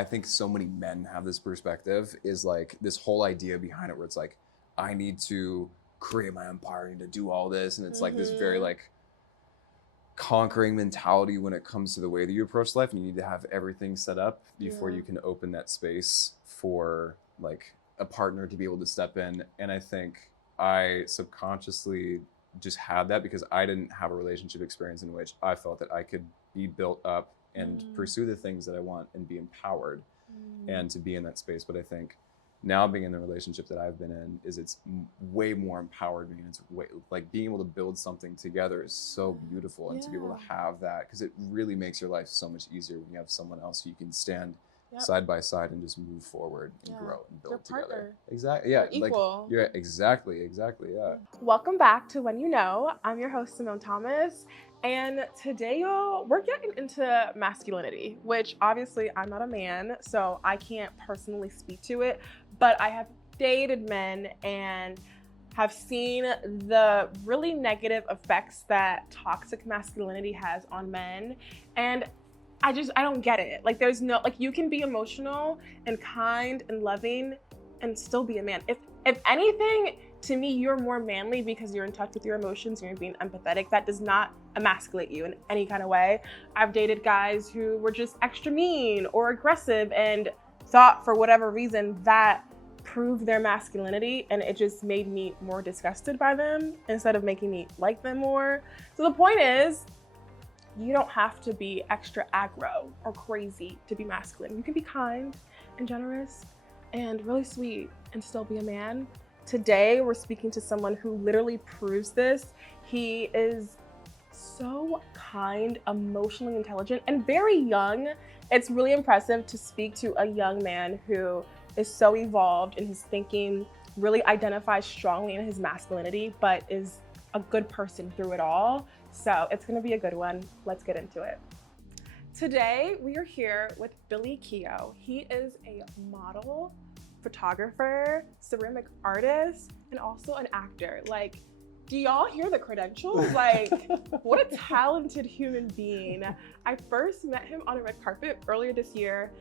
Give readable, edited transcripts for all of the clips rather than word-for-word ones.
I think so many men have this perspective, is like this whole idea behind it where it's like, I need to create my empire, I need to do all this. And it's like this very like conquering mentality when it comes to the way that you approach life. And you need to have everything set up before you can open that space for like a partner to be able to step in. And I think I subconsciously just had that because I didn't have a relationship experience in which I felt that I could be built up and pursue the things that I want and be empowered and to be in that space. But I think now being in the relationship that I've been in is it's way more empowered me, and it's way like being able to build something together is so beautiful. And to be able to have that, because it really makes your life so much easier when you have someone else who you can stand side by side and just move forward and grow and build together. Exactly. Yeah. You're equal. Like, yeah, exactly. Yeah. Welcome back to When You Know. I'm your host, Simone Thomas. And today, y'all, we're getting into masculinity, which obviously I'm not a man, so I can't personally speak to it, but I have dated men and have seen the really negative effects that toxic masculinity has on men. And I don't get it. Like, there's no, like, you can be emotional and kind and loving and still be a man. If anything, to me, you're more manly because you're in touch with your emotions and you're being empathetic. That does not emasculate you in any kind of way. I've dated guys who were just extra mean or aggressive and thought for whatever reason that proved their masculinity, and it just made me more disgusted by them instead of making me like them more. So the point is, you don't have to be extra aggro or crazy to be masculine. You can be kind and generous and really sweet and still be a man. Today, we're speaking to someone who literally proves this. He is so kind, emotionally intelligent, and very young. It's really impressive to speak to a young man who is so evolved in his thinking, really identifies strongly in his masculinity, but is a good person through it all. So it's gonna be a good one. Let's get into it. Today, we are here with Billy Keogh. He is a model, photographer, ceramic artist, and also an actor. Like, do y'all hear the credentials? Like, what a talented human being. I first met him on a red carpet earlier this year,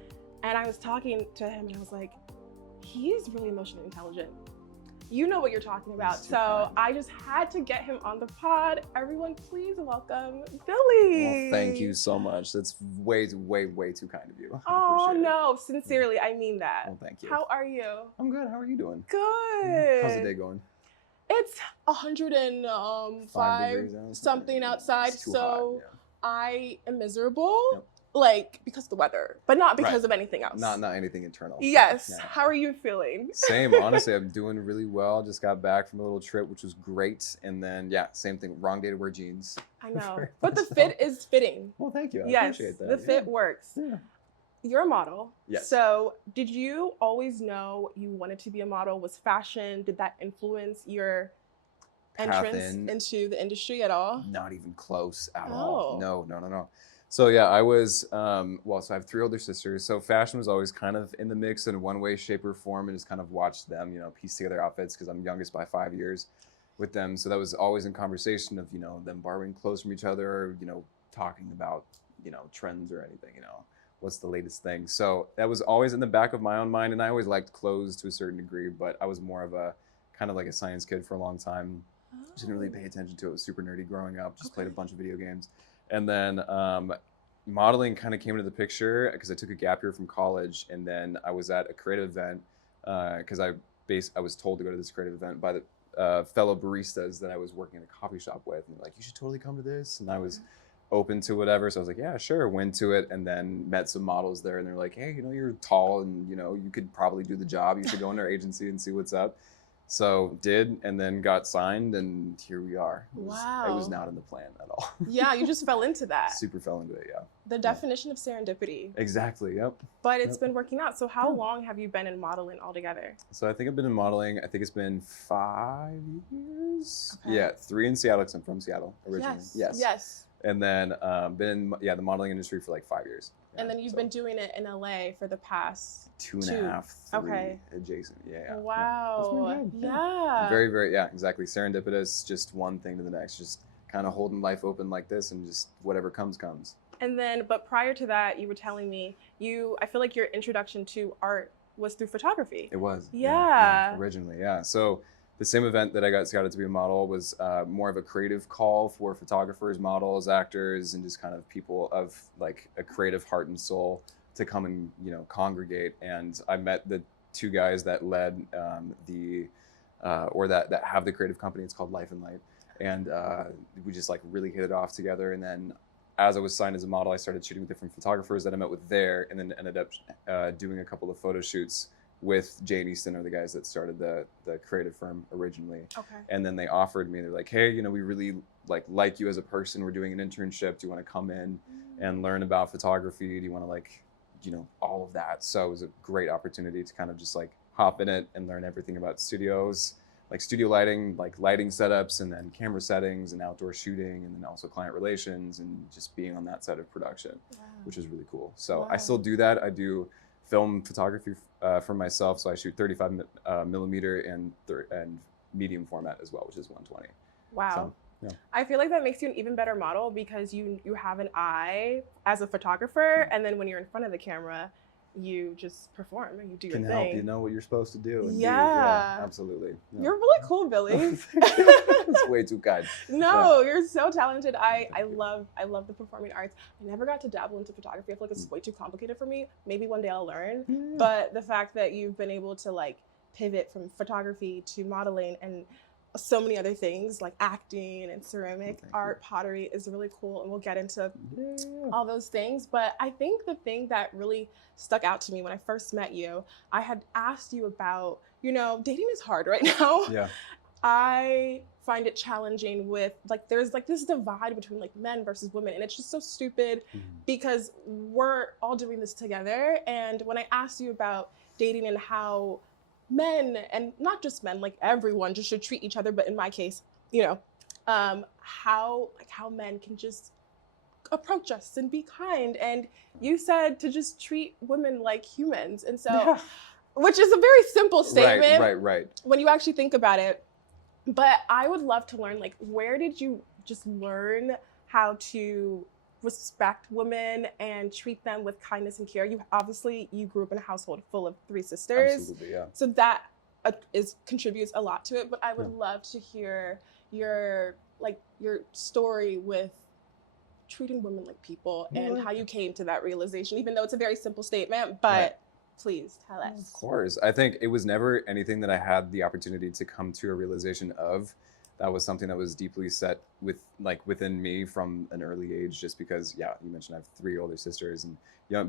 and I was talking to him and I was like, he is really emotionally intelligent. You know what you're talking about. So I just had to get him on the pod. Everyone, please welcome Billy. Well, thank you so much. That's way too kind of you. Oh, no, sincerely, I mean that. Well, thank you. How are you? I'm good. How are you doing? Good. How's the day going? It's 105 degrees something outside, It's too so hot, yeah. I am miserable, Yep. like because of the weather, but not because of anything else. Not anything internal. Yes. Yeah. How are you feeling? Same. Honestly, I'm doing really well. Just got back from a little trip, which was great. And then, yeah, same thing. Wrong day to wear jeans. I know, but the fit is fitting. Well, thank you. I Yes, appreciate that. the fit works. Yeah. You're a model. Yes. So did you always know you wanted to be a model? Was fashion, did that influence your entrance into the industry at all? Not even close at all. No. So yeah, I was, so I have 3 older sisters. So fashion was always kind of in the mix in one way, shape, or form, and just kind of watched them, piece together outfits because I'm youngest by 5 years with them. So that was always in conversation of, them borrowing clothes from each other, or, talking about, trends or anything, what's the latest thing. So that was always in the back of my own mind. And I always liked clothes to a certain degree, but I was more of a kind of like a science kid for a long time. Didn't really pay attention to it. Was super nerdy growing up. Just played a bunch of video games. And then modeling kind of came into the picture because I took a gap year from college, and then I was at a creative event because I was told to go to this creative event by the fellow baristas that I was working in a coffee shop with, and they're like, you should totally come to this. And I was open to whatever, so I was like, yeah, sure. Went to it, and then met some models there, and they're like, hey, you're tall, and you could probably do the job. You should go in our agency and see what's up. So did, and then got signed, and here we are. It was not in the plan at all. Yeah, you just fell into that. Super fell into it, yeah. The definition of serendipity. Exactly, yep. But it's been working out. So how long have you been in modeling altogether? So I think I've been in modeling, I think it's been 5 years. Okay. Yeah, 3 in Seattle, because I'm from Seattle originally. Yes. And then been in the modeling industry for like 5 years. Yeah, and then you've been doing it in LA for the past 2.5, 3 adjacent. Yeah. Wow. Yeah. Very, very, exactly. Serendipitous, just one thing to the next, just kind of holding life open like this, and just whatever comes. And then, but prior to that, you were telling me I feel like your introduction to art was through photography. It was. Yeah. Originally, yeah. So the same event that I got scouted to be a model was more of a creative call for photographers, models, actors, and just kind of people of like a creative heart and soul to come and, you know, congregate. And I met the two guys that led that have the creative company. It's called Life and Light. And we just like really hit it off together. And then as I was signed as a model, I started shooting with different photographers that I met with there, and then ended up doing a couple of photo shoots with Jay and Easton, are the guys that started the creative firm originally. Okay. And then they offered me, they're like, hey, you know, we really like you as a person. We're doing an internship. Do you want to come in and learn about photography? Do you want to like, you know, all of that? So it was a great opportunity to kind of just like hop in it and learn everything about studios, like studio lighting, like lighting setups, and then camera settings and outdoor shooting, and then also client relations and just being on that side of production, which is really cool. So I still do that. I do film photography for myself. So I shoot 35 millimeter and medium format as well, which is 120. Wow. So, yeah. I feel like that makes you an even better model because you have an eye as a photographer, and then when you're in front of the camera, you just perform and you do your thing. Can help you know what you're supposed to do. And yeah, absolutely. Yeah. You're really cool, Billy. It's way too kind. No, you're so talented. I love the performing arts. I never got to dabble into photography. I feel like it's way too complicated for me. Maybe one day I'll learn. But the fact that you've been able to like pivot from photography to modeling and so many other things like acting and ceramic art, pottery is really cool, and we'll get into all those things. But I think the thing that really stuck out to me when I first met you, I had asked you about, you know, dating is hard right now. Yeah. I find it challenging with like there's like this divide between like men versus women, and it's just so stupid because we're all doing this together. And when I asked you about dating and how men, and not just men, like everyone just should treat each other, but in my case, you know, how men can just approach us and be kind, and you said to just treat women like humans, and so which is a very simple statement right when you actually think about it. But I would love to learn, like, where did you just learn how to respect women and treat them with kindness and care? You grew up in a household full of 3 sisters. Absolutely, yeah. So that contributes a lot to it. But I would love to hear your story with treating women like people and how you came to that realization, even though it's a very simple statement, but please tell us. Of course. I think it was never anything that I had the opportunity to come to a realization of. That was something that was deeply set within me from an early age, just because, you mentioned I have 3 older sisters, and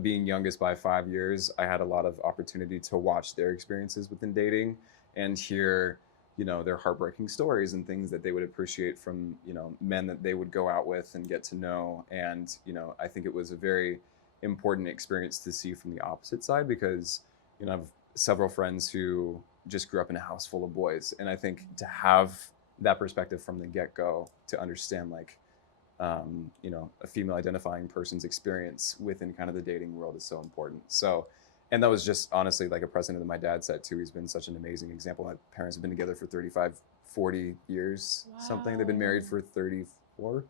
being youngest by 5 years, I had a lot of opportunity to watch their experiences within dating and hear, their heartbreaking stories and things that they would appreciate from, men that they would go out with and get to know. And, I think it was a very important experience to see from the opposite side, because, I have several friends who just grew up in a house full of boys. And I think to have that perspective from the get-go, to understand a female identifying person's experience within kind of the dating world is so important. So, and that was just honestly like a precedent that my dad set too. He's been such an amazing example. My parents have been together for 35, 40 years, something. They've been married for 34.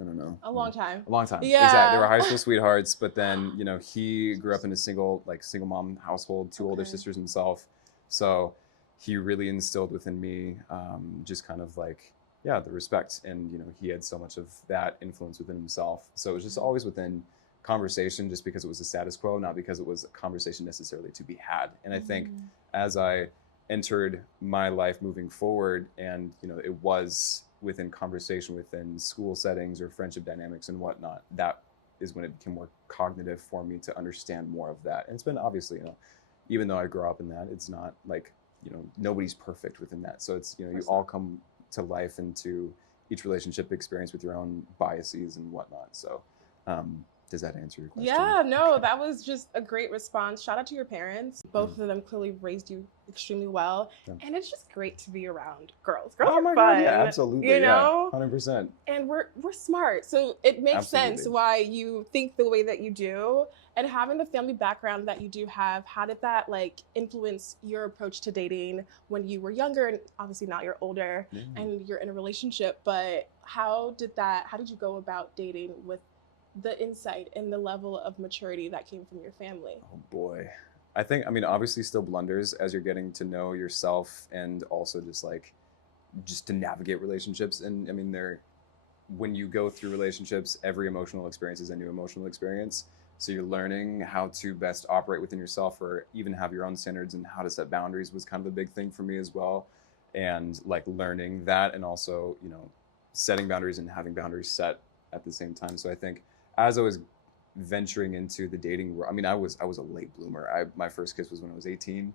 I don't know. A long time. A long time. Yeah. Exactly. They were high school sweethearts, but then, he grew up in a single mom household, 2 older sisters himself. So he really instilled within me just kind of the respect. And, he had so much of that influence within himself. So it was just always within conversation, just because it was a status quo, not because it was a conversation necessarily to be had. And I think as I entered my life moving forward, and, it was within conversation within school settings or friendship dynamics and whatnot, that is when it became more cognitive for me to understand more of that. And it's been obviously, even though I grew up in that, it's not like, nobody's perfect within that. So it's, you all come to life and to each relationship experience with your own biases and whatnot. So does that answer your question? Yeah, no, that was just a great response. Shout out to your parents. Both of them clearly raised you extremely well. Yeah. And it's just great to be around girls. Girls are fun. God, yeah, absolutely. You know? 100%. And we're smart. So it makes sense why you think the way that you do. And having the family background that you do have, how did that influence your approach to dating when you were younger? And obviously now you're older and you're in a relationship, but how did you go about dating with the insight and the level of maturity that came from your family? Oh boy. I mean, obviously still blunders as you're getting to know yourself, and also just to navigate relationships. And I mean, when you go through relationships, every emotional experience is a new emotional experience. So you're learning how to best operate within yourself, or even have your own standards, and how to set boundaries was kind of a big thing for me as well. And like learning that, and also, setting boundaries and having boundaries set at the same time. So I think as I was venturing into the dating world, I mean, I was a late bloomer. My first kiss was when I was 18,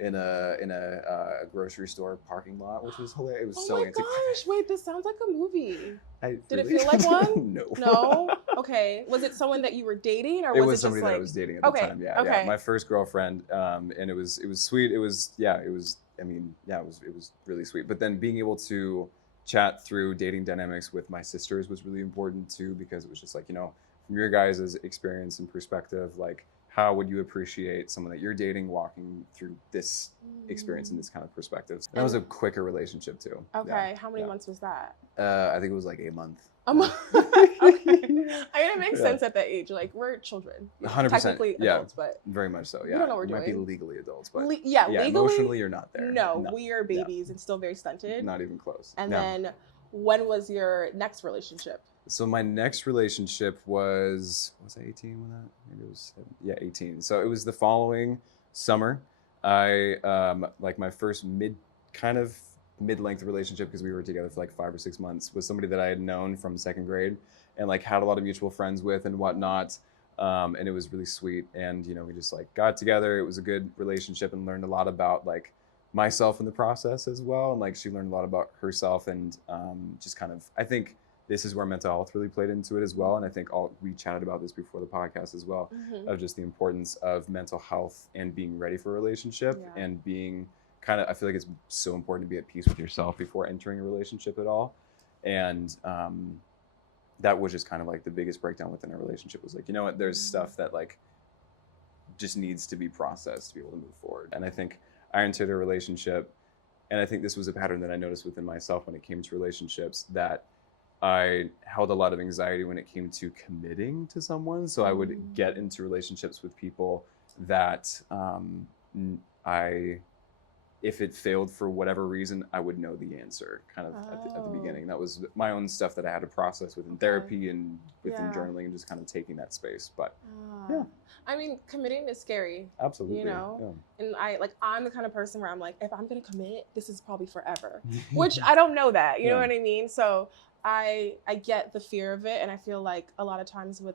in a grocery store parking lot, which was hilarious. It was Oh so my antiquated. gosh, wait, this sounds like a movie. Did it Really? feel like one? No. No? Okay. Was it someone that you were dating, or It was was it somebody just like that I was dating at the okay, time. Yeah, okay. yeah. My first girlfriend, and it was sweet. It was, yeah, it was. I mean, yeah, it was really sweet. But then being able to chat through dating dynamics with my sisters was really important too, because it was just like, from your guys' experience and perspective, like how would you appreciate someone that you're dating walking through this experience and this kind of perspective. And that was a quicker relationship too. Okay. Yeah, How many yeah. months was that? I think it was like a month. A month. Okay. I mean, it makes sense at that age. Like, we're children. 100%. Technically Yeah. adults, but Very much so. we Yeah. don't know what We we're might be doing. legally adults, but yeah, legally, emotionally you're not there. No, we are babies and still very stunted. Not even close. And then, when was your next relationship? So my next relationship was I 18 when that? Maybe it was 18. So it was the following summer. I like my first mid-length relationship, because we were together for like 5 or 6 months, was somebody that I had known from second grade, and like had a lot of mutual friends with and whatnot. And it was really sweet. And we just like got together. It was a good relationship, and learned a lot about like myself in the process as well. And like she learned a lot about herself, and just kind of, I think this is where mental health really played into it as well. And I think we chatted about this before the podcast as well, of just the importance of mental health and being ready for a relationship, and being I feel like it's so important to be at peace with yourself before entering a relationship at all. And that was just kind of like the biggest breakdown within a relationship, was like, you know what, there's stuff that like just needs to be processed to be able to move forward. And I think I entered a relationship, and I think this was a pattern that I noticed within myself when it came to relationships, that I held a lot of anxiety when it came to committing to someone. So I would get into relationships with people that if it failed for whatever reason, I would know the answer kind of at the beginning. That was my own stuff that I had to process within therapy and within journaling, and just kind of taking that space. But yeah. I mean, committing is scary. Absolutely. And I'm the kind of person where I'm like, if I'm going to commit, this is probably forever, which I don't know that, you know what I mean? So I get the fear of it. And I feel like a lot of times with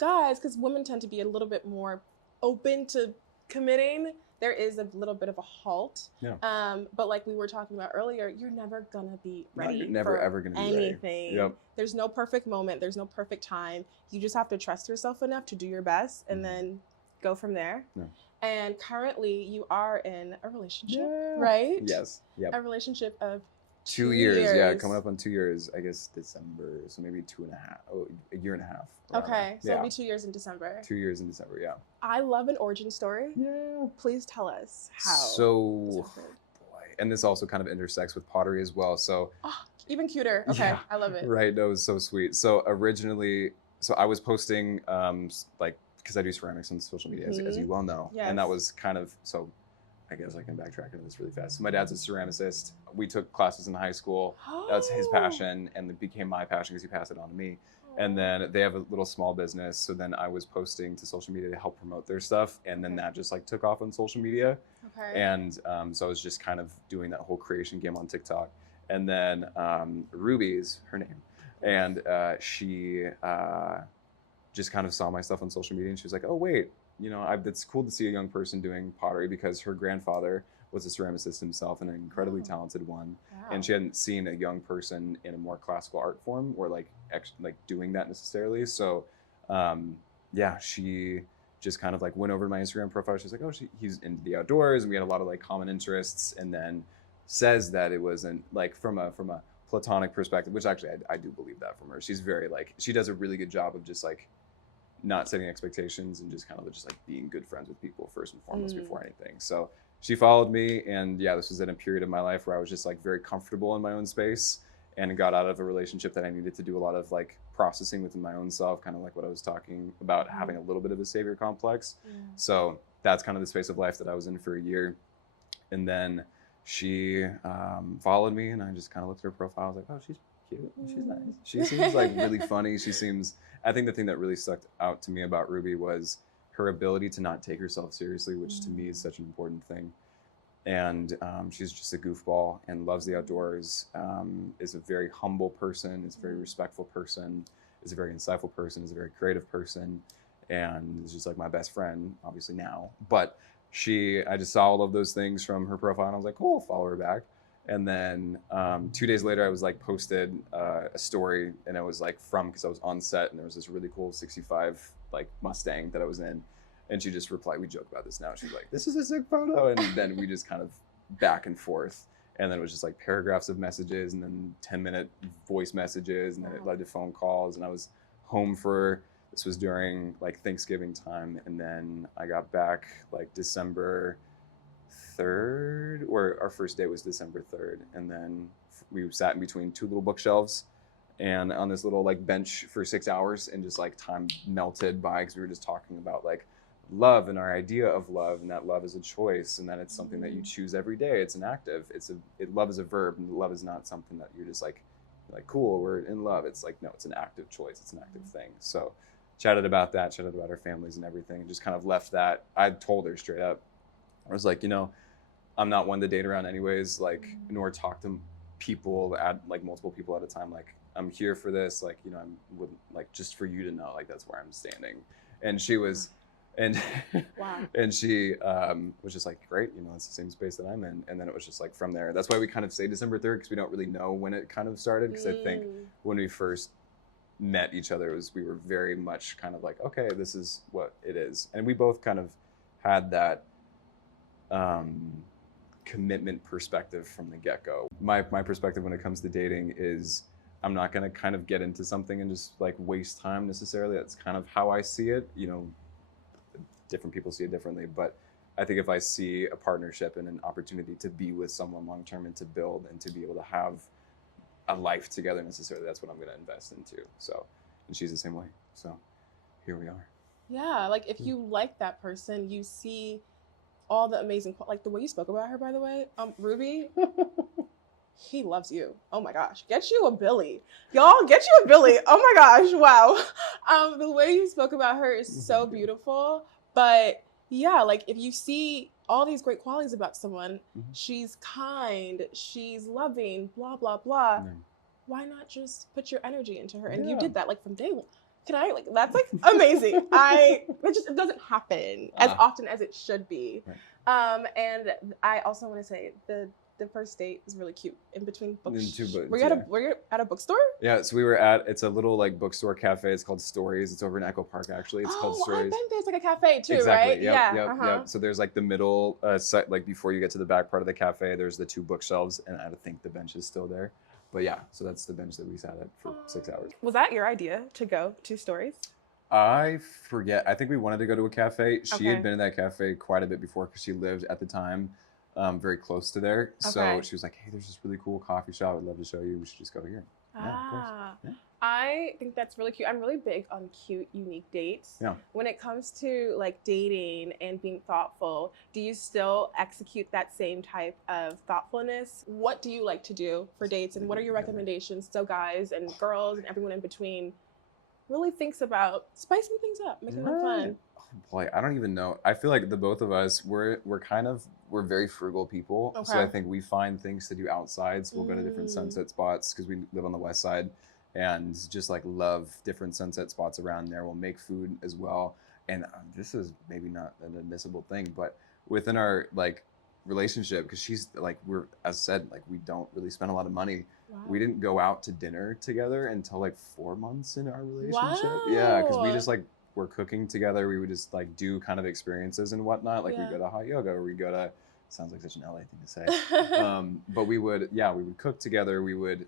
guys, because women tend to be a little bit more open to committing, there is a little bit of a halt. But like we were talking about earlier, you're never gonna be ready. You're never ever gonna be anything. Ready. Yep. There's no perfect moment. There's no perfect time. You just have to trust yourself enough to do your best, and then go from there. And currently, you are in a relationship, right? Yes. Yep. A relationship of 2 years. Yeah, coming up on 2 years. I guess December, so maybe 2.5. A year and a half. Okay, so it'll be 2 years in December. 2 years in December. Yeah. I love an origin story. Yeah. Please tell us how. So, boy, and this also kind of intersects with pottery as well. So. Even cuter. Okay, I love it. Right, that was so sweet. So originally, I was posting because I do ceramics on social media, as you well know, and that was kind of so. I guess I can backtrack into this really fast. So my dad's a ceramicist. We took classes in high school. That's his passion, and it became my passion because he passed it on to me. And then they have a little small business. So then I was posting to social media to help promote their stuff. And then that just like took off on social media. Okay. And so I was just kind of doing that whole creation game on TikTok. And then Ruby's her name. And she just kind of saw my stuff on social media, and she was like, oh, wait, it's cool to see a young person doing pottery, because her grandfather was a ceramicist himself, and an incredibly talented one. Wow. And she hadn't seen a young person in a more classical art form, or like doing that necessarily. So she just kind of like went over to my Instagram profile. She's like, oh, he's into the outdoors, and we had a lot of like common interests. And then says that it wasn't like from a platonic perspective, which actually I do believe that from her. She's very she does a really good job of just like not setting expectations, and just kind of just like being good friends with people first and foremost before anything. So she followed me, and this was in a period of my life where I was just like very comfortable in my own space, and got out of a relationship that I needed to do a lot of like processing within my own self, kind of like what I was talking about, having a little bit of a savior complex. So that's kind of the space of life that I was in for a year. And then she followed me, and I just kind of looked at her profile. I was like, oh, she's cute. She's nice. She seems like really funny. I think the thing that really stuck out to me about Ruby was her ability to not take herself seriously, which to me is such an important thing. And she's just a goofball and loves the outdoors, is a very humble person, is a very respectful person, is a very insightful person, is a very creative person, and is just like my best friend, obviously now. But I just saw all of those things from her profile, and I was like, cool, follow her back. And then 2 days later, I was like posted a story, and it was like because I was on set, and there was this really cool 65 like Mustang that I was in. And she just replied, we joke about this now. She's like, this is a sick photo. And then we just kind of back and forth. And then it was just like paragraphs of messages, and then 10-minute voice messages. And then it led to phone calls. And I was home this was during like Thanksgiving time. And then I got back like December 3rd, or our first day was December 3rd. And then we sat in between two little bookshelves and on this little like bench for 6 hours, and just like time melted by because we were just talking about like love and our idea of love, and that love is a choice, and that it's something that you choose every day. It's an active. Love is a verb, and love is not something that you're just like cool, we're in love. It's like, no, it's an active choice. It's an active thing. So chatted about that, chatted about our families and everything, and just kind of left that. I told her straight up, I was like, I'm not one to date around anyways, like, nor talk to people at like multiple people at a time. Like, I'm here for this, like, I'm would like just for you to know, like, that's where I'm standing. And she was, and wow. And she was just like, great, it's the same space that I'm in. And then it was just like from there. That's why we kind of say December 3rd, because we don't really know when it kind of started. Because I think when we first met each other, we were very much kind of like, okay, this is what it is. And we both kind of had that commitment perspective from the get-go. My perspective when it comes to dating is, I'm not going to kind of get into something and just like waste time necessarily. That's kind of how I see it. Different people see it differently, but I think if I see a partnership and an opportunity to be with someone long term and to build and to be able to have a life together necessarily, that's what I'm going to invest into. So, and she's the same way. So here we are. Yeah, like if you like that person, you see all the amazing, like the way you spoke about her, by the way, Ruby. He loves you. Oh my gosh. Get you a Billy. Y'all, get you a Billy. Oh my gosh. Wow. The way you spoke about her is so beautiful. But yeah, like if you see all these great qualities about someone, she's kind, she's loving, blah, blah, blah. Why not just put your energy into her? And you did that like from day one. That's like amazing. It doesn't happen as often as it should be. Right. And I also want to say the first date is really cute in between books. Were you at a bookstore? Yeah, so we were it's a little like bookstore cafe. It's called Stories. It's over in Echo Park, actually. It's called Stories. I've been there's like a cafe too, exactly. Right? Yep. So there's like the middle site, like before you get to the back part of the cafe, there's the two bookshelves, and I think the bench is still there. But yeah, so that's the bench that we sat at for 6 hours. Was that your idea to go to Stories? I forget. I think we wanted to go to a cafe. She had been in that cafe quite a bit before because she lived at the time very close to there. So she was like, hey, there's this really cool coffee shop. I'd love to show you. We should just go here. Yeah, of course. Yeah. I think that's really cute. I'm really big on cute, unique dates. Yeah. When it comes to like dating and being thoughtful, do you still execute that same type of thoughtfulness? What do you like to do for dates, and what are your recommendations so guys and girls and everyone in between really thinks about spicing things up, making them fun? Oh boy, I don't even know. I feel like the both of us, we're very frugal people. So I think we find things to do outside. So we'll go to different sunset spots because we live on the west side, and just like love different sunset spots around there. We'll make food as well. And this is maybe not an admissible thing, but within our like relationship, because she's like, as said, like we don't really spend a lot of money. Wow. We didn't go out to dinner together until like 4 months in our relationship. Wow. Yeah, because we just like we're cooking together. We would just like do kind of experiences and whatnot. Like we go to hot yoga, or we go to, sounds like such an LA thing to say. But we would cook together. We would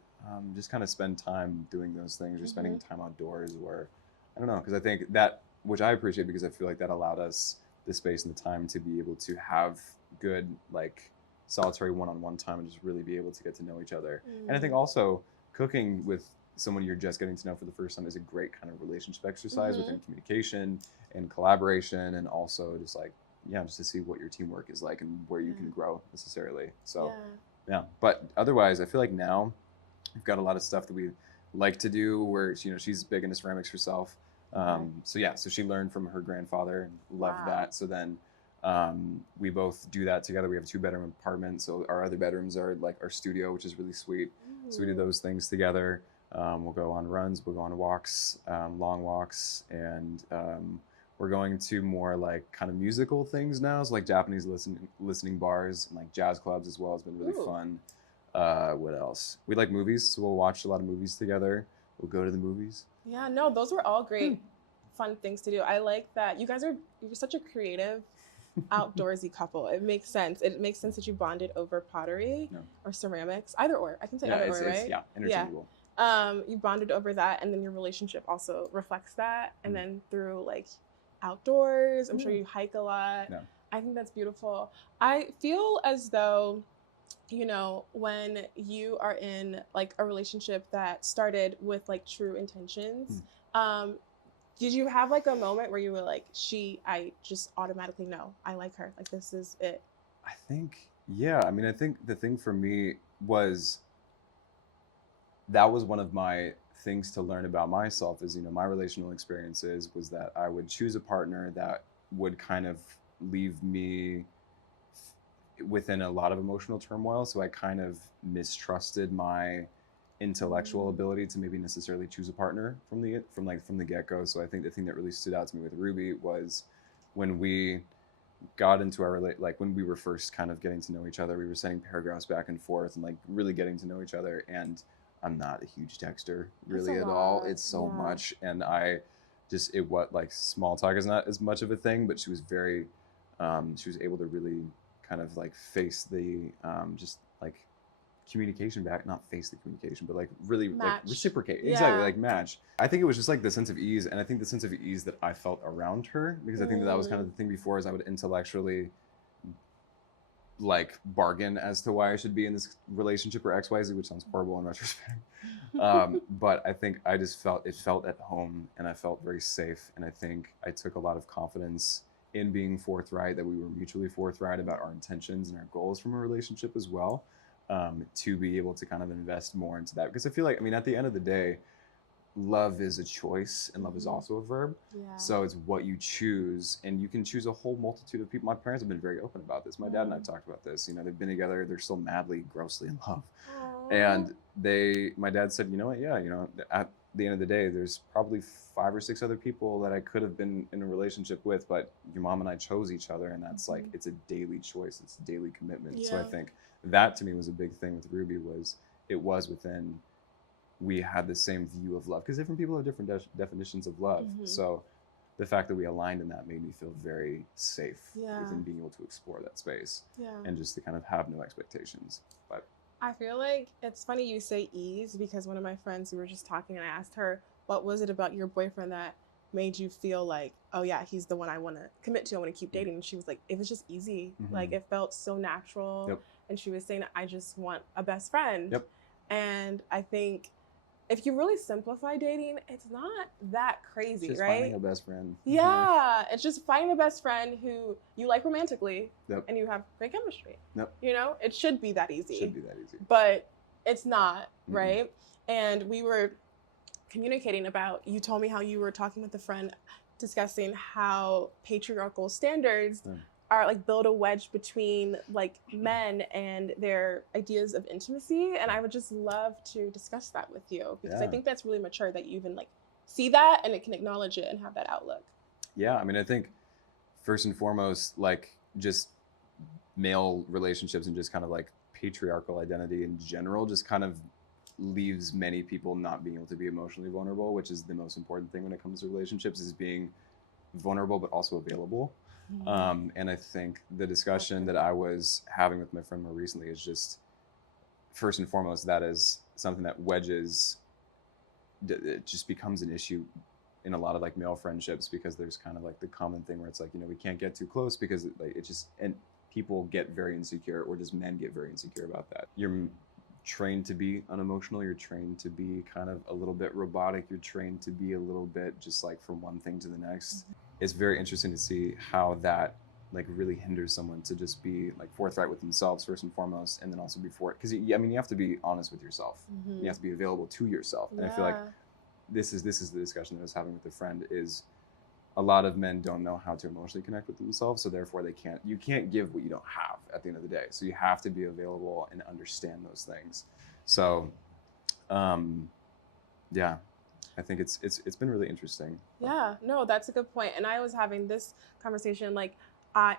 just kind of spend time doing those things, or spending time outdoors, or I don't know, because I think that, which I appreciate, because I feel like that allowed us the space and the time to be able to have good like solitary one-on-one time and just really be able to get to know each other. And I think also cooking with someone you're just getting to know for the first time is a great kind of relationship exercise within communication and collaboration, and also just like, yeah, just to see what your teamwork is like and where you can grow necessarily. So yeah, but otherwise I feel like now we've got a lot of stuff that we like to do where, you know, she's big into ceramics herself. So yeah, so she learned from her grandfather and loved that. So then we both do that together. We have a 2-bedroom apartment, so our other bedrooms are like our studio, which is really sweet. So we do those things together. We'll go on runs, we'll go on walks, long walks, and we're going to more like kind of musical things now. So like Japanese listening bars and like jazz clubs as well has been really fun. What else? We like movies, so we'll watch a lot of movies together. We'll go to the movies. Yeah, no, those were all great, fun things to do. I like that you're such a creative, outdoorsy couple. It makes sense. It makes sense that you bonded over pottery or ceramics, either or. I can say either or, right? Yeah, interchangeable. You bonded over that, and then your relationship also reflects that. And then through like outdoors, I'm sure you hike a lot. Yeah. I think that's beautiful. I feel as though, you know, when you are in like a relationship that started with like true intentions, did you have like a moment where you were like, I just automatically know I like her, like this is it? I think, yeah. I mean, I think the thing for me was that was one of my things to learn about myself is, you know, my relational experiences was that I would choose a partner that would kind of leave me within a lot of emotional turmoil. So I kind of mistrusted my intellectual ability to maybe necessarily choose a partner from the get-go. So I think the thing that really stood out to me with Ruby was when we got into like when we were first kind of getting to know each other, we were sending paragraphs back and forth and like really getting to know each other. And I'm not a huge texter really at all. It's so much. And like small talk is not as much of a thing, but she was she was able to really kind of like face the just like communication back, not face the communication, but like really like reciprocate. Exactly, like match. I think it was just like the sense of ease, and I think the sense of ease that I felt around her, because I think that was kind of the thing before, is I would intellectually like bargain as to why I should be in this relationship or XYZ, which sounds horrible in retrospect. But I think I just felt at home, and I felt very safe, and I think I took a lot of confidence in being forthright, that we were mutually forthright about our intentions and our goals from a relationship as well, to be able to kind of invest more into that. Because I feel like, I mean, at the end of the day, love is a choice, and love is also a verb. So it's what you choose, and you can choose a whole multitude of people. My parents have been very open about this. My dad and I talked about this. You know, they've been together, they're still madly, grossly in love. And my dad said, you know what, yeah, you know, at the end of the day, there's probably 5 or 6 other people that I could have been in a relationship with, but your mom and I chose each other, and that's like, it's a daily choice, it's a daily commitment. So I think that to me was a big thing with Ruby, we had the same view of love, because different people have different definitions of love. So the fact that we aligned in that made me feel very safe within being able to explore that space and just to kind of have no expectations. But I feel like it's funny you say ease, because one of my friends, we were just talking, and I asked her, what was it about your boyfriend that made you feel like, oh yeah, he's the one I want to commit to, I want to keep dating? And she was like, it was just easy. Like it felt so natural. And she was saying, I just want a best friend. And I think if you really simplify dating, it's not that crazy, just right? Finding a best friend. Yeah, it's just finding a best friend who you like romantically, and you have great chemistry. You know, it should be that easy. Should be that easy. But it's not, right? And we were communicating about, you told me how you were talking with a friend discussing how patriarchal standards are like build a wedge between like men and their ideas of intimacy. And I would just love to discuss that with you, because I think that's really mature that you even like see that and it can acknowledge it and have that outlook. Yeah, I mean, I think first and foremost, like just male relationships and just kind of like patriarchal identity in general just kind of leaves many people not being able to be emotionally vulnerable, which is the most important thing when it comes to relationships, is being vulnerable but also available. And I think the discussion that I was having with my friend more recently is just, first and foremost, that is something that wedges, it just becomes an issue in a lot of like male friendships, because there's kind of like the common thing where it's like, you know, we can't get too close because it just, and people get very insecure, or just men get very insecure about that. You're trained to be unemotional. You're trained to be kind of a little bit robotic. You're trained to be a little bit just like from one thing to the next. It's very interesting to see how that like really hinders someone to just be like forthright with themselves first and foremost, and then also be because I mean you have to be honest with yourself. You have to be available to yourself, and I feel like this is the discussion that I was having with a friend is a lot of men don't know how to emotionally connect with themselves, so therefore you can't give what you don't have at the end of the day. So you have to be available and understand those things. So yeah, I think it's been really interesting. Yeah, no, that's a good point. And I was having this conversation like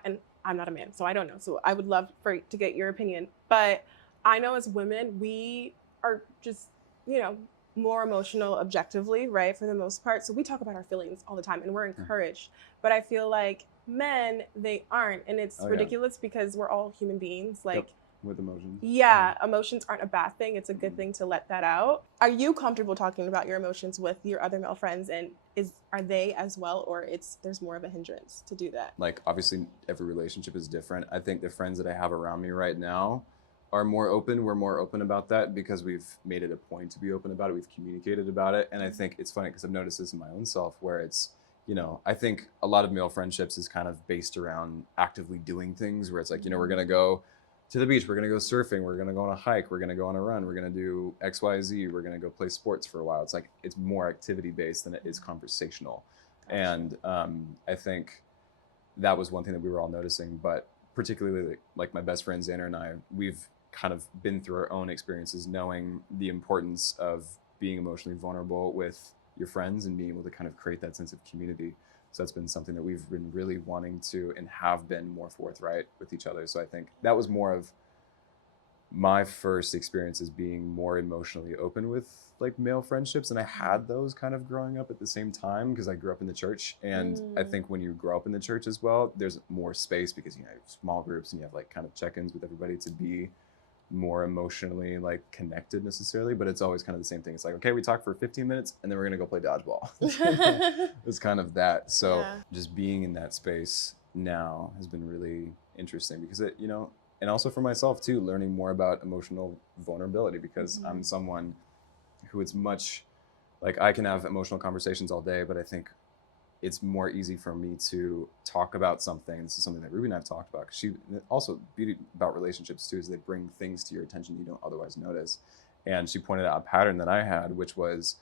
and I'm not a man, so I don't know. So I would love to get your opinion. But I know as women, we are just, you know, more emotional objectively, right? For the most part. So we talk about our feelings all the time and we're encouraged. But I feel like men, they aren't. And it's ridiculous because we're all human beings. Like with emotions. Yeah, emotions aren't a bad thing. It's a good thing to let that out. Are you comfortable talking about your emotions with your other male friends, and are they as well, or there's more of a hindrance to do that? Like obviously every relationship is different. I think the friends that I have around me right now are more open. We're more open about that because we've made it a point to be open about it. We've communicated about it. And I think it's funny because I've noticed this in my own self where it's, you know, I think a lot of male friendships is kind of based around actively doing things where it's like, you know, we're going to go to the beach, we're going to go surfing, we're going to go on a hike, we're going to go on a run, we're going to do X, Y, Z, we're going to go play sports for a while. It's like, it's more activity based than it is conversational. Gotcha. And I think that was one thing that we were all noticing, but particularly like my best friend Xander and I, we've kind of been through our own experiences knowing the importance of being emotionally vulnerable with your friends and being able to kind of create that sense of community. So that's been something that we've been really wanting to and have been more forthright with each other. So I think that was more of my first experiences being more emotionally open with like male friendships. And I had those kind of growing up at the same time because I grew up in the church. And I think when you grow up in the church as well, there's more space because you have small groups and you have like kind of check-ins with everybody to be more emotionally like connected necessarily, but it's always kind of the same thing. It's like, okay, we talk for 15 minutes and then we're gonna go play dodgeball. It's kind of that. So just being in that space now has been really interesting because it, you know, and also for myself too, learning more about emotional vulnerability because I'm someone who it's much like I can have emotional conversations all day, but I think it's more easy for me to talk about something. This is something that Ruby and I have talked about. She also, beauty about relationships too, is they bring things to your attention you don't otherwise notice. And she pointed out a pattern that I had, which was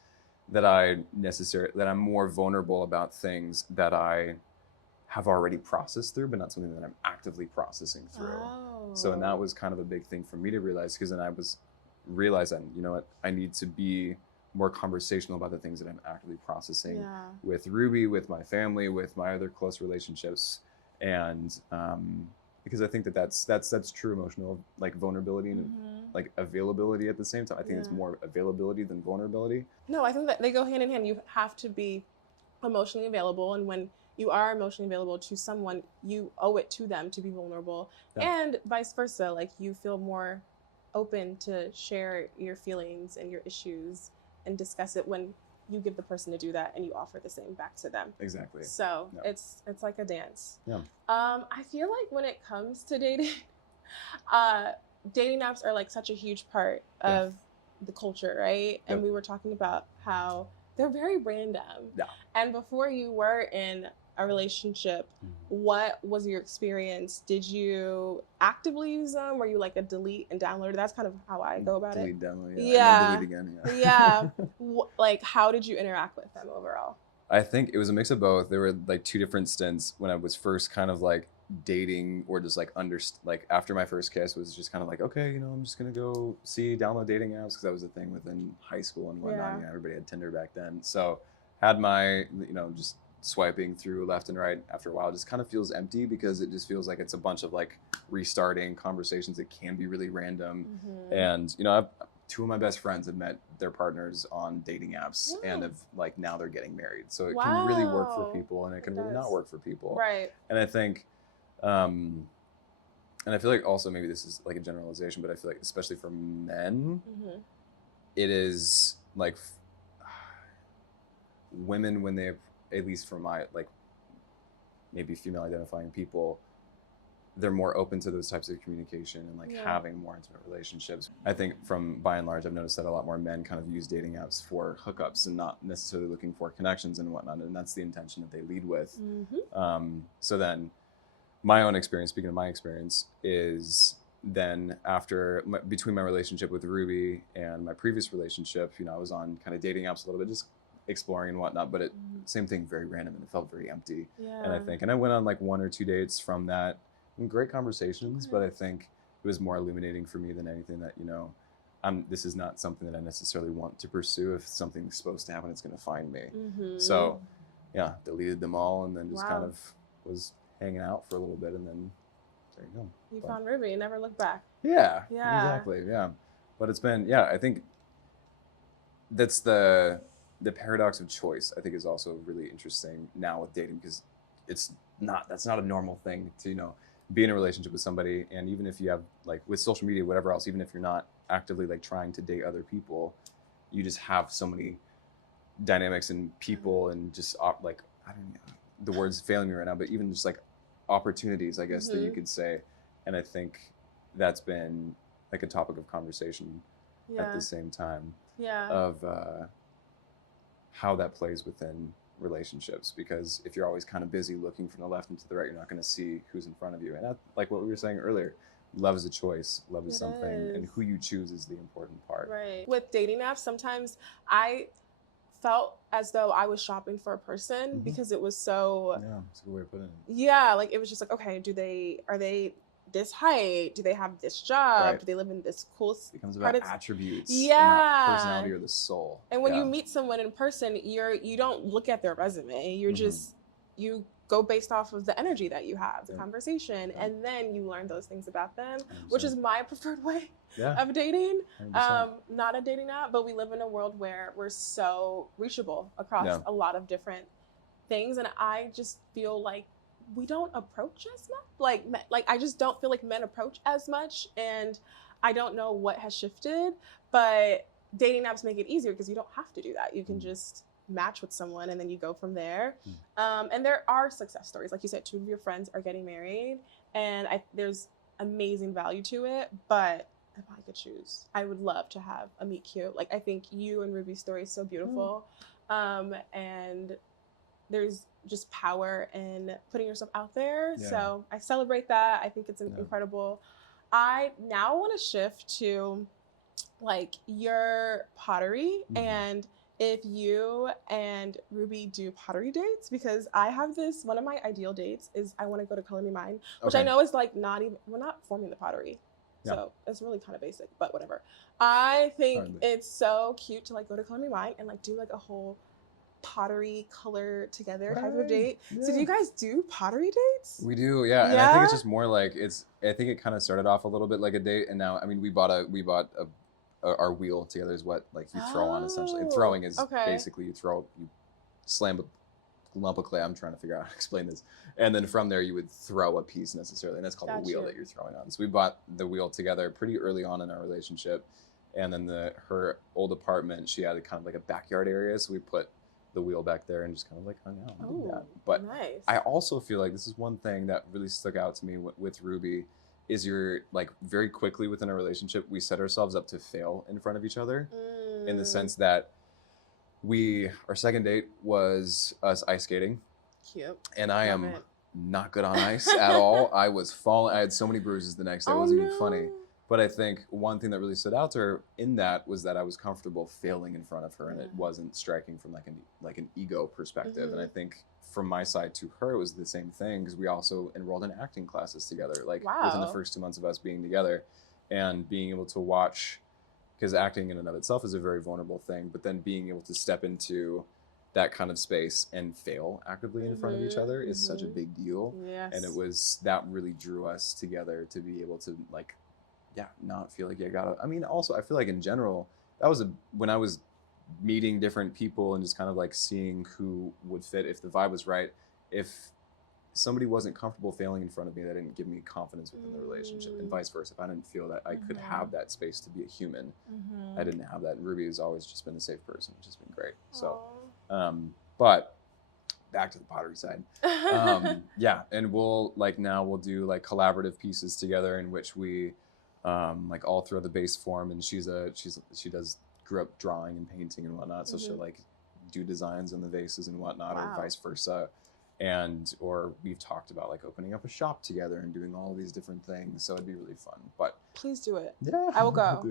that I'm more vulnerable about things that I have already processed through, but not something that I'm actively processing through. So, and that was kind of a big thing for me to realize because then I was realizing, you know what, I need to be more conversational about the things that I'm actively processing with Ruby, with my family, with my other close relationships, and because I think that's true emotional like vulnerability and like availability at the same time. I think it's more availability than vulnerability. No, I think that they go hand in hand. You have to be emotionally available, and when you are emotionally available to someone, you owe it to them to be vulnerable, and vice versa. Like you feel more open to share your feelings and your issues and discuss it when you give the person to do that and you offer the same back to them. Exactly. So it's like a dance. Yeah. I feel like when it comes to dating, dating apps are like such a huge part of the culture, right? And we were talking about how they're very random. Yeah. And before you were in a relationship, what was your experience? Did you actively use them? Were you like a delete and download? That's kind of how I go about delete, it. Download, Yeah. And then delete again. Like, how did you interact with them overall? I think it was a mix of both. There were like two different stints when I was first kind of like dating or just like after my first kiss was just kind of like, okay, you know, I'm just gonna go download dating apps because that was the thing within high school and whatnot. You know, everybody had Tinder back then. So had my, you know, just swiping through left and right after a while just kind of feels empty because it just feels like it's a bunch of like restarting conversations that can be really random. And, you know, two of my best friends have met their partners on dating apps and have like now they're getting married. So it can really work for people and it can really not work for people. Right. And I think, and I feel like also maybe this is like a generalization, but I feel like especially for men, it is like women when they, at least for my like maybe female identifying people, they're more open to those types of communication and like having more intimate relationships. I think from by and large, I've noticed that a lot more men kind of use dating apps for hookups and not necessarily looking for connections and whatnot. And that's the intention that they lead with. So then my own experience, speaking of my experience, is then between my relationship with Ruby and my previous relationship, you know, I was on kind of dating apps a little bit, just exploring and whatnot, but same thing, very random, and it felt very empty. And I went on like 1 or 2 dates from that, and great conversations, but I think it was more illuminating for me than anything that, you know, this is not something that I necessarily want to pursue. If something's supposed to happen, it's going to find me. So yeah, deleted them all, and then just kind of was hanging out for a little bit, and then there you go. You found Ruby and never looked back. Yeah, exactly. Yeah. But it's been, I think that's the paradox of choice, I think, is also really interesting now with dating, because that's not a normal thing to, you know, be in a relationship with somebody. And even if you have, like, with social media, whatever else, even if you're not actively like trying to date other people, you just have so many dynamics and people and just like, I don't know, the word's failing me right now, but even just like opportunities, I guess, that you could say. And I think that's been like a topic of conversation at the same time of how that plays within relationships, because if you're always kind of busy looking from the left and to the right, you're not going to see who's in front of you. And that, like what we were saying earlier, love is a choice, love is something, and who you choose is the important part. Right. With dating apps, sometimes I felt as though I was shopping for a person because it was so, that's a good way of putting it. Yeah, like it was just like, okay, are they this height? Do they have this job? Do they live in this cool? It becomes about attributes, not personality or the soul. And when you meet someone in person, you don't look at their resume. You're just, you go based off of the energy that you have, the conversation, and then you learn those things about them, 100%. Which is my preferred way of dating. Not a dating app, but we live in a world where we're so reachable across a lot of different things, and I just feel like we don't approach as much. Like I just don't feel like men approach as much, and I don't know what has shifted, but dating apps make it easier because you don't have to do that. You can just match with someone and then you go from there. And there are success stories. Like you said, 2 of your friends are getting married, and there's amazing value to it, but if I could choose, I would love to have a meet cute. Like, I think you and Ruby's story is so beautiful. And there's just power in putting yourself out there. So I celebrate that. I think it's incredible. I now want to shift to like your pottery, and if you and Ruby do pottery dates, because I have this, one of my ideal dates is I want to go to Color Me Mine, which I know is like we're not forming the pottery. So it's really kind of basic, but whatever. I think it's so cute to like go to Color Me Mine and like do like a whole pottery color together type of date. So do you guys do pottery dates? We do, and I think it's just more like I think it kind of started off a little bit like a date, and now, I mean, we bought our wheel together is what like you throw on essentially. And throwing is basically you slam a lump of clay. I'm trying to figure out how to explain this. And then from there you would throw a piece necessarily, and that's called the wheel that you're throwing on. So we bought the wheel together pretty early on in our relationship. And then her old apartment, she had kind of like a backyard area, so we put the wheel back there and just kind of like hung out and did that. But I also feel like this is one thing that really stuck out to me with Ruby, is you're like very quickly within a relationship, we set ourselves up to fail in front of each other, in the sense that our second date was us ice skating. Cute. And I am not good on ice at all. I was falling. I had so many bruises the next day. It wasn't even funny. But I think one thing that really stood out to her in that was that I was comfortable failing in front of her, and it wasn't striking from like an ego perspective. And I think from my side to her, it was the same thing, because we also enrolled in acting classes together, like within the first 2 months of us being together, and being able to watch, because acting in and of itself is a very vulnerable thing, but then being able to step into that kind of space and fail actively in front of each other is such a big deal. And it was that really drew us together to be able to like, not feel like you gotta. I mean, also I feel like in general, that was when I was meeting different people and just kind of like seeing who would fit, if the vibe was right. If somebody wasn't comfortable failing in front of me, that didn't give me confidence within the relationship, and vice versa. If I didn't feel that I could have that space to be a human, I didn't have that. And Ruby has always just been a safe person, which has been great. So, but back to the pottery side. Yeah, and now we'll do like collaborative pieces together in which we like all throw the base form, and she grew up drawing and painting and whatnot, so she'll like do designs on the vases and whatnot, or vice versa. And or we've talked about like opening up a shop together and doing all of these different things, so it'd be really fun. But please do it. Yeah, I will go.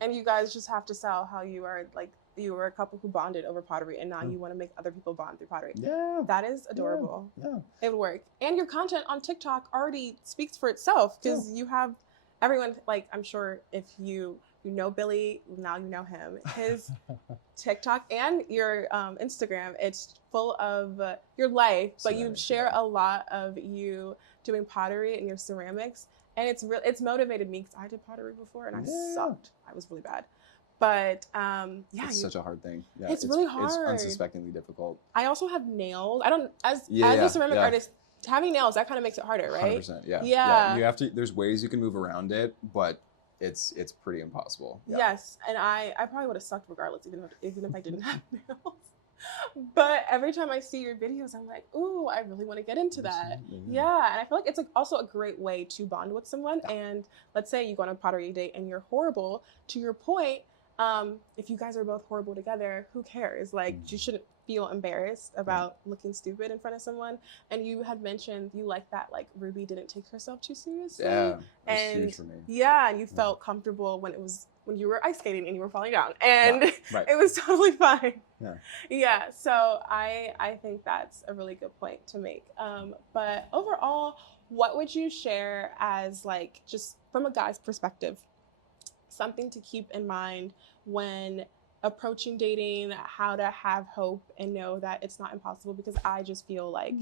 And you guys just have to sell how you are like you were a couple who bonded over pottery, and now you want to make other people bond through pottery. Yeah, that is adorable. Yeah, it would work. And your content on TikTok already speaks for itself, because you have everyone, like, I'm sure if you know Billy, now you know him. His TikTok and your Instagram, it's full of your life, but you share a lot of you doing pottery and your ceramics, and it's motivated me, because I did pottery before and I sucked. I was really bad. But it's such a hard thing. Yeah, it's really hard. It's unsuspectingly difficult. I also have nails. I don't as a ceramic artist, having nails, that kind of makes it harder, right? 100%. Yeah. You have to. There's ways you can move around it, but it's pretty impossible. Yeah. Yes, and I probably would have sucked regardless, even if I didn't have nails. But every time I see your videos, I'm like, ooh, I really want to get into that. Yeah, and I feel like it's also a great way to bond with someone. And let's say you go on a pottery date and you're horrible. To your point, if you guys are both horrible together, who cares? Like, you shouldn't feel embarrassed about looking stupid in front of someone. And you had mentioned you like that, like, Ruby didn't take herself too seriously. Yeah, that's huge for me. Yeah, and you felt comfortable when you were ice skating and you were falling down, and it was totally fine. Yeah. So I think that's a really good point to make. But overall, what would you share as, like, just from a guy's perspective, something to keep in mind when approaching dating, how to have hope and know that it's not impossible? Because I just feel like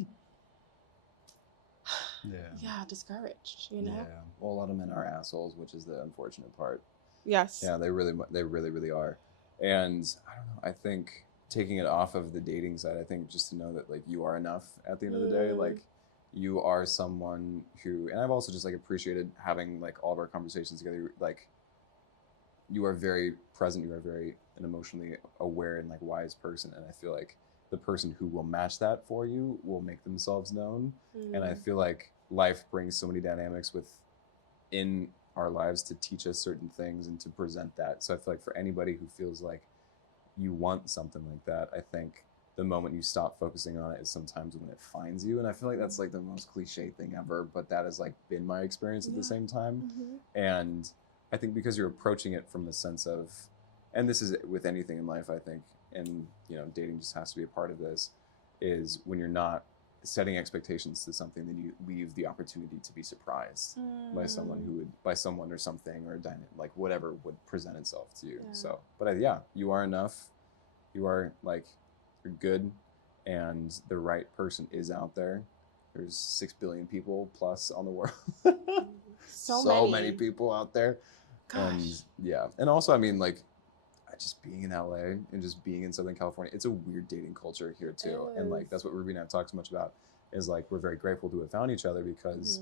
discouraged, you know? Yeah. Well, a lot of men are assholes, which is the unfortunate part. Yes. Yeah, they really are. And I don't know, I think taking it off of the dating side, I think just to know that, like, you are enough at the end of the day. Like, you are someone who, and I've also just, like, appreciated having, like, all of our conversations together. Like, you are very present, you are very an emotionally aware and, like, wise person. And I feel like the person who will match that for you will make themselves known. And I feel like life brings so many dynamics within our lives to teach us certain things and to present that. So I feel like for anybody who feels like you want something like that, I think the moment you stop focusing on it is sometimes when it finds you. And I feel like that's, like, the most cliche thing ever, but that has, like, been my experience at the same time. And I think because you're approaching it from the sense of, and this is with anything in life, I think, and, you know, dating just has to be a part of this, is when you're not setting expectations to something, then you leave the opportunity to be surprised by someone or something, or like whatever would present itself to you. So, but you are enough. You are, like, you're good, and the right person is out there. There's 6 billion people plus on the world. so many people out there. Gosh. And also, I mean, like, just being in LA and just being in Southern California, it's a weird dating culture here too. And, like, that's what Ruby and I talk so much about, is, like, we're very grateful to have found each other, because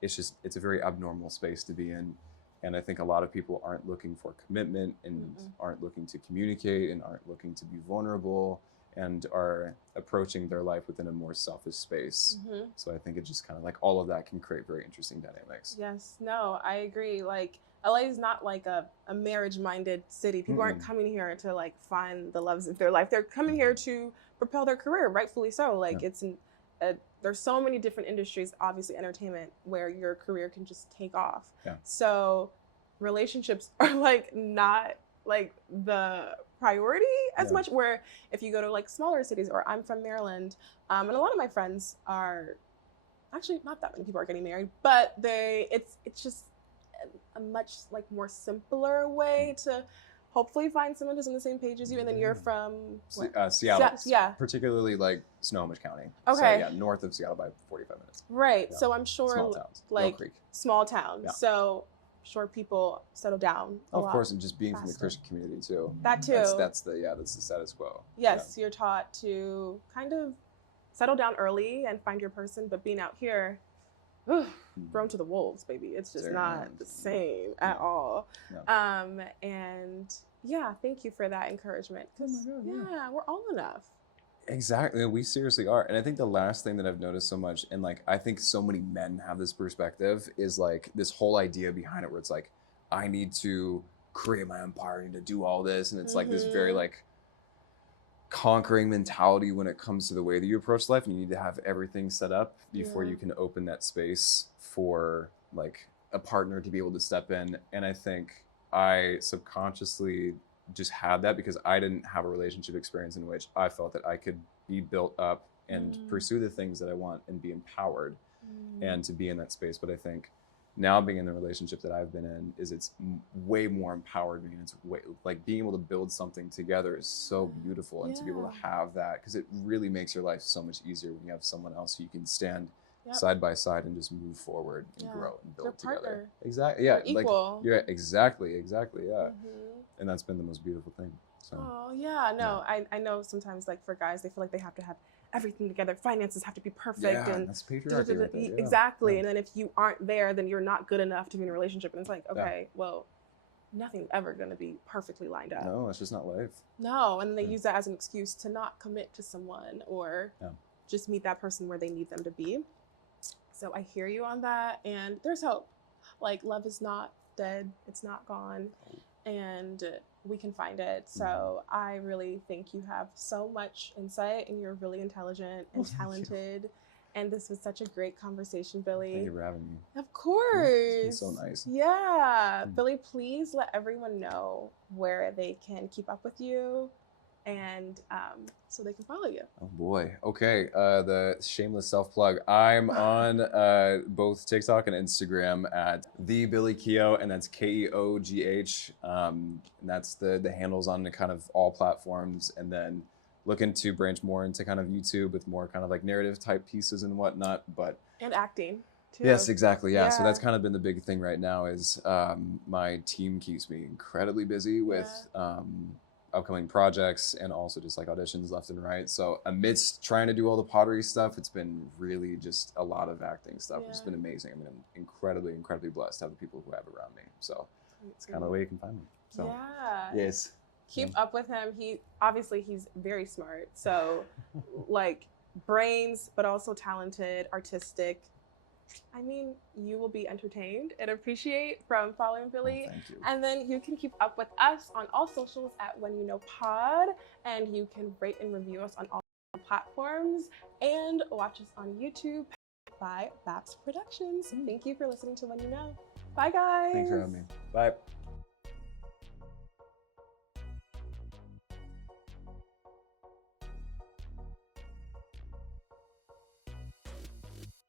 it's a very abnormal space to be in. And I think a lot of people aren't looking for commitment, and aren't looking to communicate, and aren't looking to be vulnerable, and are approaching their life within a more selfish space. So I think it just kind of, like, all of that can create very interesting dynamics. Yes, no, I agree. Like, LA is not like a marriage-minded city. People aren't coming here to, like, find the loves of their life. They're coming here to propel their career, rightfully so. Like, there's so many different industries, obviously entertainment, where your career can just take off. So relationships are, like, not, like, the priority as much, where if you go to, like, smaller cities, or I'm from Maryland, and a lot of my friends are, actually not that many people are getting married, but it's just a much, like, more simpler way to hopefully find someone who's on the same page as you. And then you're from Seattle, particularly, like, Snohomish County. Okay. So, north of Seattle by 45 minutes. Right. So I'm sure, small towns, like, small towns. So sure, people settle down. Of course, and just being from the Christian community too. That too. That's the status quo. Yes, you're taught to kind of settle down early and find your person, but being out here, thrown to the wolves, baby. It's just not the same at all. And thank you for that encouragement. Because we're all enough. Exactly. We seriously are. And I think the last thing that I've noticed so much, and like I think so many men have this perspective, is like this whole idea behind it where it's like, I need to create my empire, I need to do all this. And it's like this very Mm-hmm. like conquering mentality when it comes to the way that you approach life. And you need to have everything set up before Yeah. you can open that space for like a partner to be able to step in. And I think I subconsciously just had that because I didn't have a relationship experience in which I felt that I could be built up and Mm. pursue the things that I want and be empowered Mm. and to be in that space. But I think now being in the relationship that I've been in is way more empowered me, and it's way like being able to build something together is so beautiful, and to be able Yeah. to have that because it really makes your life so much easier when you have someone else who you can stand Yep. side by side and just move forward and Yeah. grow and Your build together. partner. Exactly. Yeah. Your Like equal. yeah. Exactly. Yeah. Mm-hmm. And that's been the most beautiful thing. So Oh yeah, yeah. no, I know sometimes like for guys they feel like they have to have everything together. Finances have to be perfect Yeah. and That's patriarchy right there. Yeah. exactly. Yeah. And then if you aren't there, then you're not good enough to be in a relationship. And it's like, Yeah. okay, well, nothing's ever gonna be perfectly lined up. No, it's just not life. No, and they Yeah. use that as an excuse to not commit to someone or Yeah. just meet that person where they need them to be. So I hear you on that, and there's hope. Like love is not dead; it's not gone, and we can find it. So I really think you have so much insight, and you're really intelligent Well, and thank you. talented. And this was such a great conversation, Thank Billy. you for having me. Of Yeah, it's been so course. nice. Yeah. Mm. Billy, please let everyone know where they can keep up with you and so they can follow you. Oh boy. Okay. The shameless self plug. I'm on both TikTok and Instagram at the Billy Keogh, and that's Keogh. And that's the handles on the kind of all platforms, and then looking to branch more into kind of YouTube with more kind of like narrative type pieces and whatnot. But And acting too. yes, exactly. Yeah. So Yeah. that's kind of been the big thing right now is my team keeps me incredibly busy with upcoming projects and also just like auditions left and right. So amidst trying to do all the pottery stuff, it's been really just a lot of acting stuff, which has been amazing. I mean, I'm incredibly blessed to have the people who I have around me. So it's kind of the way you can find me. So yeah. yes. Keep up with him. He's very smart. So like brains, but also talented, artistic. I mean, you will be entertained and appreciate from following Billy. Oh, thank you. And then you can keep up with us on all socials at When You Know Pod, and you can rate and review us on all platforms and watch us on YouTube by Baps Productions. Thank you for listening to When You Know. Bye, guys. Thanks for having me. Bye.